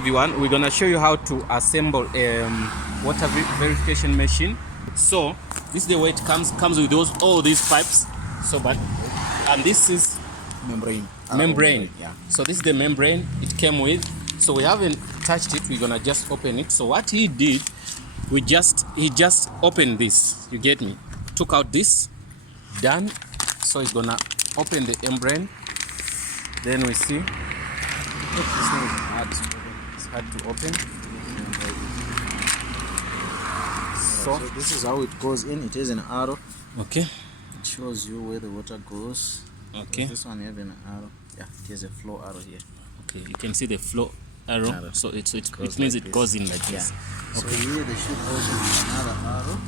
Everyone, we're gonna show you how to assemble water verification machine. So this is the way it comes with all these pipes. And this is membrane. Yeah. So this is the membrane it came with. So we haven't touched it. We're gonna just open it. So what he did, he just opened this. You get me? Took out this. Done. So he's gonna open the membrane. Then we see. This one is hard. It's hard to open. So this is how it goes in. It is an arrow. Okay. It shows you where the water goes. Okay. This one have an arrow. Yeah, it has a flow arrow here. Okay, you can see the flow arrow. So it means like it goes in like yeah. this. So here there should also be another arrow.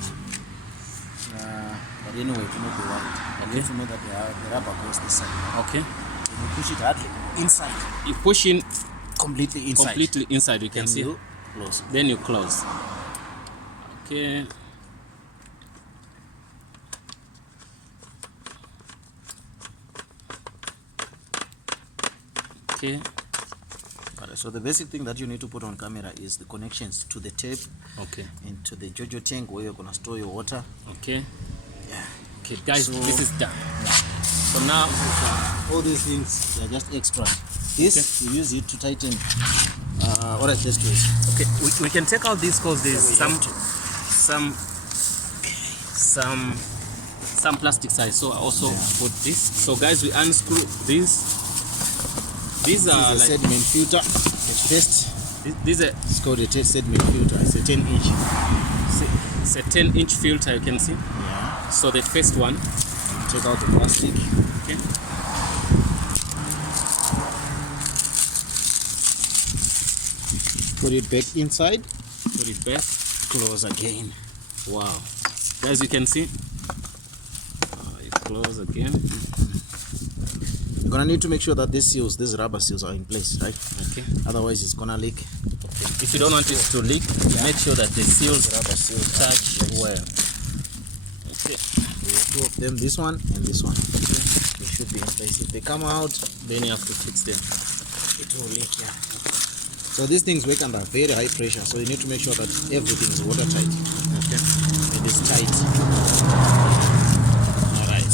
But anyway, it will not be white. But you have to know that the rubber goes this side. Okay. When you push it hardly inside. You push in Completely inside. completely inside. You can Then see. you close. Then you close. Okay. Okay. Alright, so the basic thing that you need to put on camera is the connections to the tape. Okay. And to the JoJo tank where you're gonna store your water. Okay. Yeah. Okay, guys, So- this is done. Yeah. So now, All these things, they're just extra. This, you use it to tighten. Alright, let's do it. okay, we can take out this because there's So we some plastic side. So I also put this. So guys, we unscrew this. These This are is a like sediment filter. At first, these are it's called a sediment filter. It's a 10-inch. it's a 10-inch filter. You can see. Yeah. So the first one. Take out the plastic. Okay. Put it back inside. Put it back. Close again. Wow. Guys, you can see. It close again. You're gonna need to make sure that these rubber seals are in place, right? Okay. Otherwise, it's gonna leak. Okay. If you don't want it to leak, make sure that the seals Rubber seals touch well. Okay. We have two of them, this one and this one. They should be in place. If they come out, Then you have to fix them. it will leak. Yeah. So these things work under very high pressure. So you need to make sure that everything is watertight. Okay. It is tight. All right.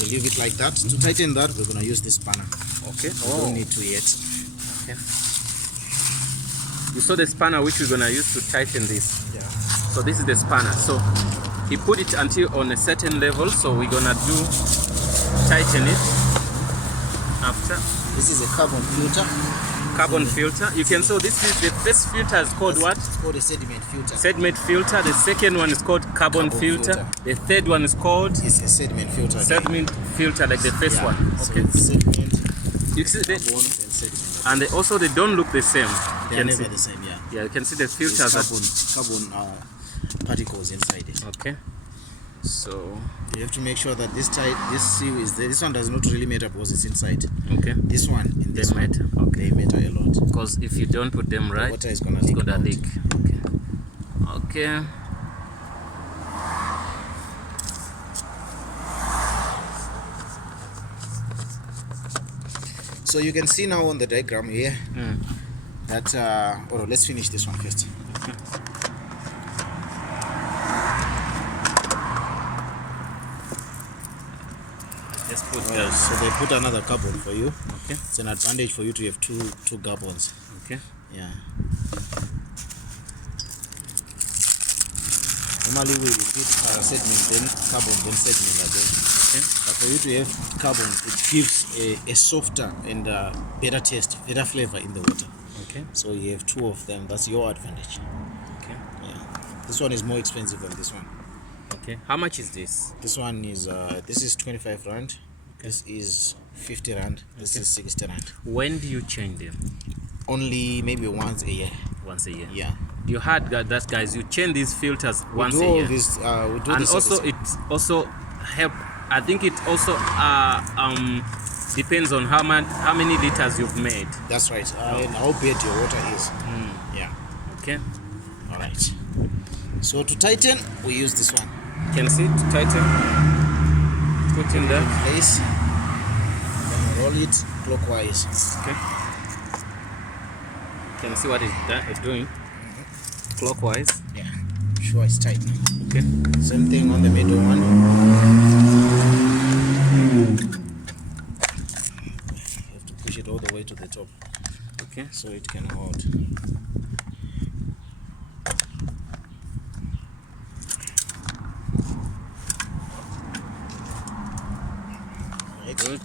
We'll leave it like that. To tighten that, we're gonna use this spanner. Okay. We don't need to yet. Okay. You saw the spanner which we're gonna use to tighten this. Yeah. So this is the spanner. So he put it until on a certain level. So we're gonna tighten it after. This is a carbon filter. Carbon filter. You can so this is the first filter is called what? It's called a sediment filter. Sediment filter. The second one is called carbon filter. filter. The third one is called It's a sediment filter. sediment filter, like the first Yeah. one. So Okay. it's sediment, You see carbon, they, and sediment. and also they don't look the same. They You are can never see. the same. Yeah. Yeah, you can see the There's filters. carbon particles inside it. Okay. So You have to make sure that this seal is there. This one does not really matter because it's inside. okay. This one and this They one, matter. Okay. they matter a lot. Because if you don't put them right, Water is gonna it's leak. gonna out. leak. Okay. Okay. So you can see now on the diagram here that. Let's finish this one first. Let's put So they put another carbon for you. Okay. It's an advantage for you to have two carbons. Okay. Yeah. Normally we repeat sediment, then carbon, then sediment again. Okay. But for you to have carbon, it gives a softer and better taste, better flavor in the water. Okay. So you have two of them. That's your advantage. Okay. Yeah. This one is more expensive than this one. Okay. How much is this? This one is this is 25 rand. This is 50 rand. This is 60 rand. When do you change them? Only maybe once a year. Once a year. Yeah. You heard that, guys. You change these filters once we do a all year. this. We do And this also it also help. I think it also depends on how many liters you've made. That's right. And how bad your water is. Yeah. Okay. All right. So to tighten, we use this one. You can see to tighten. Put in there. Place. Then roll it clockwise. Okay. can see what it's doing. Clockwise. Yeah, sure it's tight now. Okay. Same thing on the middle one. You have to push it all the way to the top. Okay. So it can hold. Right. Good.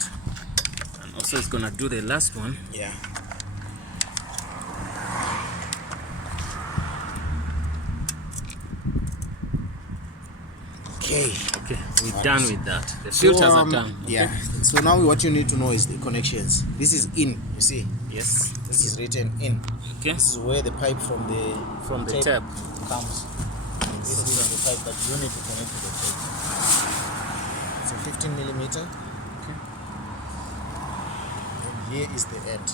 And also it's gonna do the last one. Yeah. Okay. Okay, we're done with that. The filters are done. Okay. Yeah. So now what you need to know is the connections. This is in, you see. Yes. This is written in. Okay. This is where the pipe from the tap comes. This is the pipe that you need to connect to the tape. It's a 15 millimeter. Okay. And here is the end.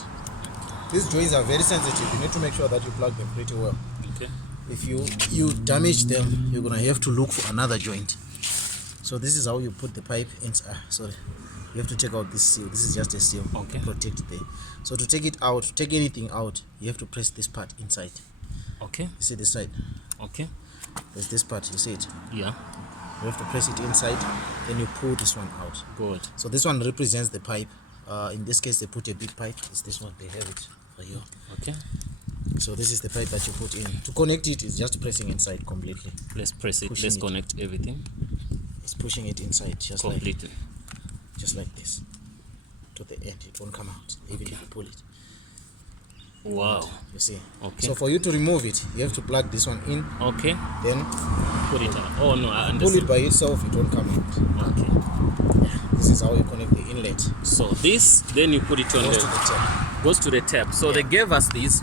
These joints are very sensitive. You need to make sure that you plug them pretty well. Okay. If you damage them, you're gonna have to look for another joint. So this is how you put the pipe in. Sorry, you have to take out this seal. This is just a seal to protect it. So to take it out, take anything out, you have to press this part inside. Okay. You see this side? Okay. There's this part. You see it? Yeah. You have to press it inside, then you pull this one out. Good. So this one represents the pipe. In this case, they put a big pipe. It's this one. They have it for you. Okay. So this is the pipe that you put in. To connect it is just pressing inside completely. Let's press it. Pushing Let's it. connect everything. It's pushing it inside just Completely. like this to the end. It won't come out even if you pull it. Wow. You see? Okay. So for you to remove it, you have to plug this one in. Okay. Then Put it out. Oh no, I pull understand. it by itself. It won't come out. Okay. This is how you connect the inlet. So this, then you put it on Goes to the tap. goes to the tap. So they gave us this.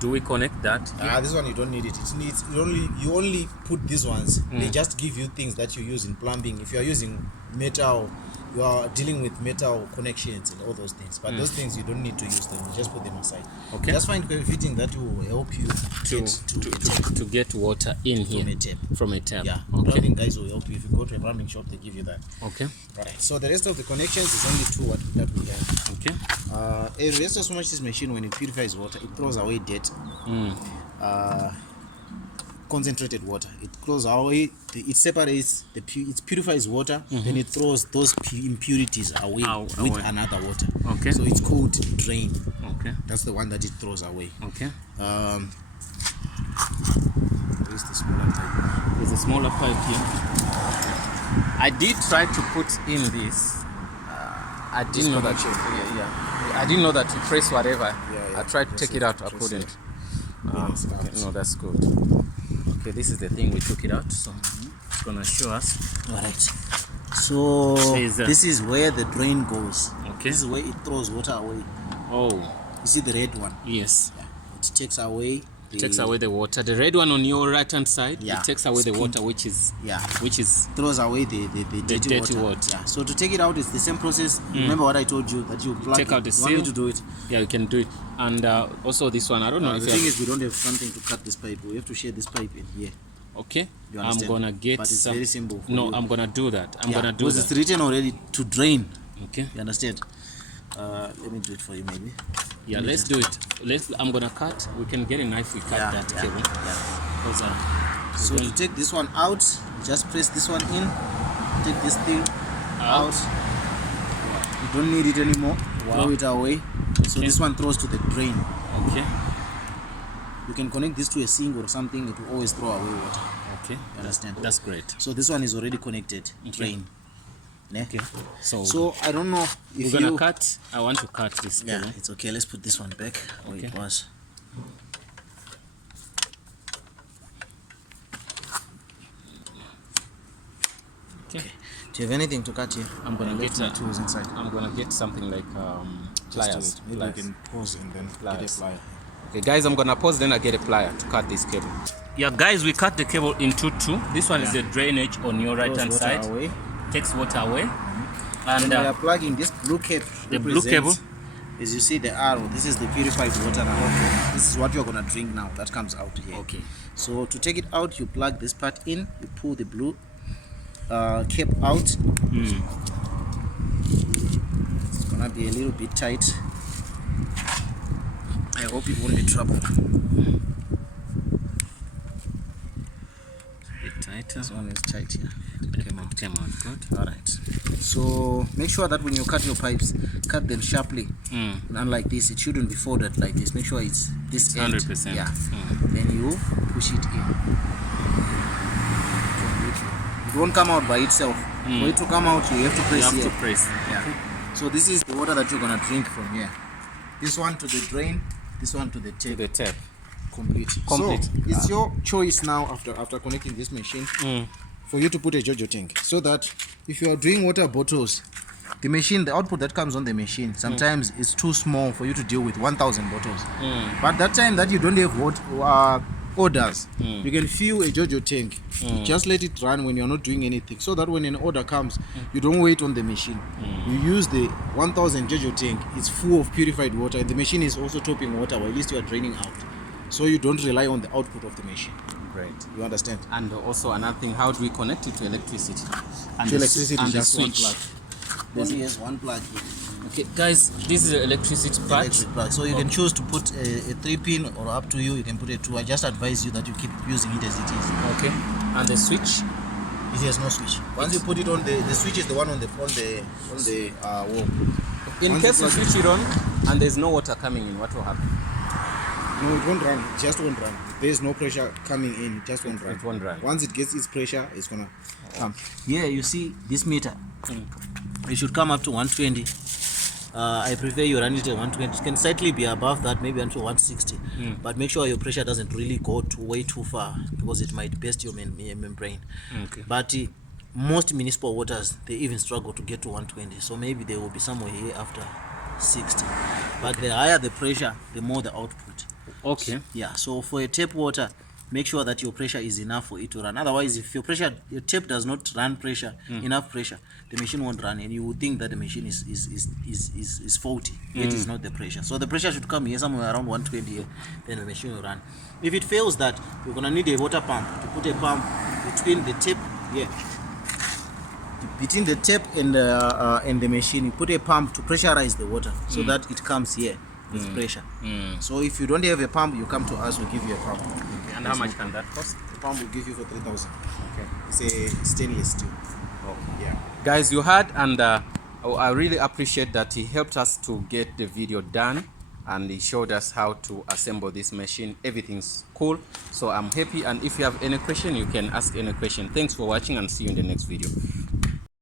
Do we connect that? This one you don't need it. It needs you only put these ones. They just give you things that you use in plumbing. If you are using metal, you are dealing with metal connections and all those things. But those things you don't need to use them. You just put them aside. Okay. Just find a fitting that will help you To get water in here from a tap. from a tap. Yeah. Okay. Plumbing guys will help you. If you go to a plumbing shop, they give you that. Okay. Right. So the rest of the connections is only two that we have. Okay. The rest of Osmosis machine, when it purifies water, it throws away dirt. Concentrated water. It throws away. It separates it purifies water. Then it throws those impurities away with another water. Okay. So it's called drain. Okay. That's the one that it throws away. Okay. Where's the smaller pipe? There's a smaller pipe here. I did try to put in this. I didn't know that. I didn't know that you press whatever. I tried to take it out. I couldn't. Okay. No, that's good. Okay, this is the thing we took it out. So it's gonna show us. All right. So this is where the drain goes. Okay. This is where it throws water away. Oh. You see the red one? Yes. Yeah. It takes away. Takes away the water. The red one on your right hand side. Yeah. It takes away the water, which is throws away the dirty water. Yeah. So to take it out, it's the same process. Remember what I told you, that you plug take out the seal. You want me to do it? Yeah, you can do it. And also this one, I don't know if the thing is, we don't have something to cut this pipe. We have to share this pipe in here. Okay. You I'm understand? gonna get but it's some. very simple. No, I'm gonna do that. I'm gonna do because that. it's written already to drain. Okay. You understand? Let me do it for you, maybe. Yeah, let's do it. I'm gonna cut. We can get a knife. We cut that cable. Yeah. So to take this one out, just press this one in. Take this thing out. You don't need it anymore. Throw it away. So this one throws to the drain. Okay. You can connect this to a sink or something. It will always throw away water. Okay. You understand? That's great. So this one is already connected. Drain. Okay. So I don't know if we're gonna cut. I want to cut this. Yeah, it's okay. Let's put this one back where it was. Okay. Do you have anything to cut here? I'm gonna get my tools inside. I'm gonna get something like pliers. Maybe I can pause and then get a plier. Okay, guys, I'm gonna pause. Then I get a plier to cut this cable. Yeah, guys, we cut the cable into two. This one is the drainage on your right hand side. Away. Takes water away. And we are plugging this blue cable. The blue cable. As you see the arrow, this is the purified water now. Okay. This is what you're gonna drink now. That comes out here. Okay. So to take it out, you plug this part in. You pull the blue cap out. It's gonna be a little bit tight. I hope it won't be trouble. Tighter. This one is tight here. It came out good. Alright. So make sure that when you cut your pipes, cut them sharply. Unlike this, it shouldn't be folded like this. Make sure it's this end. 100%. Yeah. Then you push it in. It won't come out by itself. For it to come out, you have to press You here. have to press. Yeah. So this is the water that you're gonna drink from here. This one to the drain, this one to the tap. To the tap. Complete. So it's your choice now after connecting this machine for you to put a JoJo tank, so that if you are doing water bottles, the machine, the output that comes on the machine sometimes it's too small for you to deal with 1,000 bottles. But that time that you don't have orders, you can fill a JoJo tank. Just let it run when you're not doing anything, so that when an order comes, you don't wait on the machine. You use the 1,000 JoJo tank. It's full of purified water, and the machine is also topping water while at least you are draining out. So you don't rely on the output of the machine. Great. You understand? And also another thing, how do we connect it to electricity? And To electricity and is just one switch. plug. Only has one plug here. Okay, guys, this is the electricity part. Electric plug. So you can choose to put a 3-pin, or up to you. You can put a 2. I just advise you that you keep using it as it is. Okay. And the switch? It has no switch. Once you put it on, the switch is the one on the wall. In case you switch it on and there's no water coming in, what will happen? No, it won't run. It just won't run. There is no pressure coming in. It just won't run. It won't run. Once it gets its pressure, it's gonna come. Here you see this meter. It should come up to 120. I prefer you run it at 120. It can slightly be above that, maybe until 160. But make sure your pressure doesn't really go way too far, because it might burst your membrane. Okay. But most municipal waters, they even struggle to get to 120. So maybe they will be somewhere here after 60. But the higher the pressure, the more the output. Okay. Yeah, so for a tap water, make sure that your pressure is enough for it to run. Otherwise, if your tap does not run pressure, enough pressure, the machine won't run, and you would think that the machine is faulty. It is not the pressure. So the pressure should come here somewhere around 120 here, then the machine will run. If it fails that, you're gonna need a water pump to put a pump between the tap here. Between the tap and the machine, you put a pump to pressurize the water, so that it comes here with pressure. So if you don't have a pump, you come to us, we'll give you a pump. Okay. And how much can that cost? The pump will give you for 3,000. Okay. It's a stainless steel. Oh. Yeah. Guys, you heard, and I really appreciate that he helped us to get the video done, and he showed us how to assemble this machine. Everything's cool, so I'm happy. And if you have any question, you can ask any question. Thanks for watching, and see you in the next video.